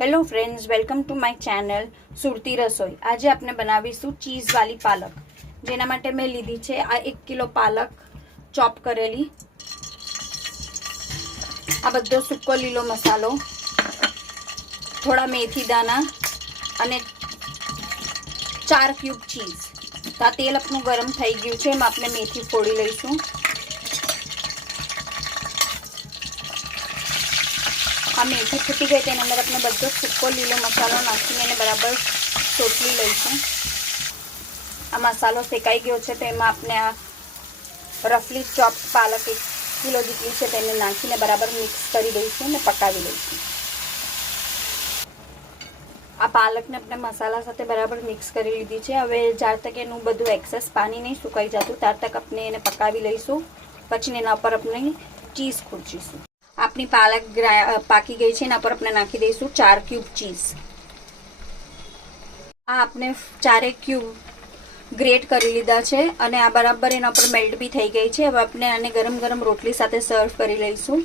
Hello friends, welcome to my channel Surti Rasoi. આજે આપણે બનાવીશું ચીઝવાળી પાલક, જેના માટે મેં લીધી છે આ 1 કિલો પાલક ચોપ કરેલી, આ બધો સૂકો લીલો મસાલો, થોડા મેથી દાણા અને 4 ક્યુબ ચીઝ। તો આ તેલ આપણું ગરમ થઈ ગયું છે, એમાં આપણે મેથી ફોડી લઈશું। આ મેથી ફૂટી ગઈ તેની અંદર આપણે બધો સૂકો લીલો મસાલો નાખીને એને બરાબર સોટલી લઈશું। આ મસાલો શેકાઈ ગયો છે, તો એમાં આપણે આ રફલી ચોપ પાલક 1 કિલો જેટલી છે તેને નાખીને બરાબર મિક્સ કરી દઈશું અને પકાવી લઈશું। આ પાલકને આપણે મસાલા સાથે બરાબર મિક્સ કરી લીધી છે। હવે જ્યાર તક એનું બધું એક્સેસ પાણી નહીં સુકાઈ જતું ત્યાર તક આપણે એને પકાવી લઈશું, પછી એના ઉપર આપણે ચીઝ ખૂંચીશું। આપણી પાલક પાકી ગઈ છે, એના પર આપણે નાખી દઈશું 4 ક્યુબ ચીઝ। આ આપણે 4 ક્યુબ ગ્રેટ કરી લીધા છે અને આ બરાબર એના પર મેલ્ટ બી થઈ ગઈ છે। હવે આપણે આને ગરમ ગરમ રોટલી સાથે સર્વ કરી લઈશું।